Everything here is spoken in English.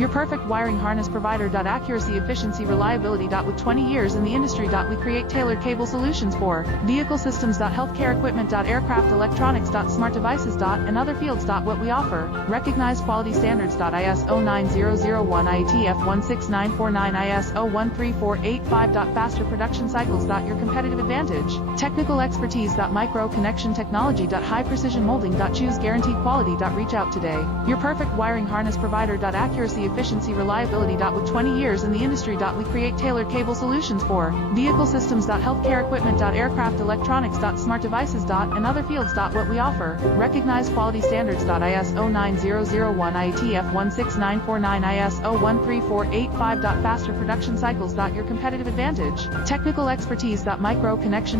Your perfect wiring harness provider. Accuracy, efficiency, reliability. With 20 years in the industry. We create tailored cable solutions for vehicle systems. Healthcare equipment. Aircraft electronics. Smart devices. And other fields. What we offer. Recognized quality standards. ISO 9001, IATF 16949, ISO 13485. Faster production cycles. Your competitive advantage. Technical expertise. Micro connection technology. High precision molding. Choose guaranteed quality. Reach out today. Your perfect wiring harness provider. Accuracy, efficiency, reliability. With 20 years in the industry. We create tailored cable solutions for vehicle systems. Healthcare equipment. Aircraft electronics. Smart devices. And other fields. What we offer. Recognized quality standards. ISO 9001, IATF 16949, ISO 13485. Faster production cycles. Your competitive advantage. Technical expertise. Micro connection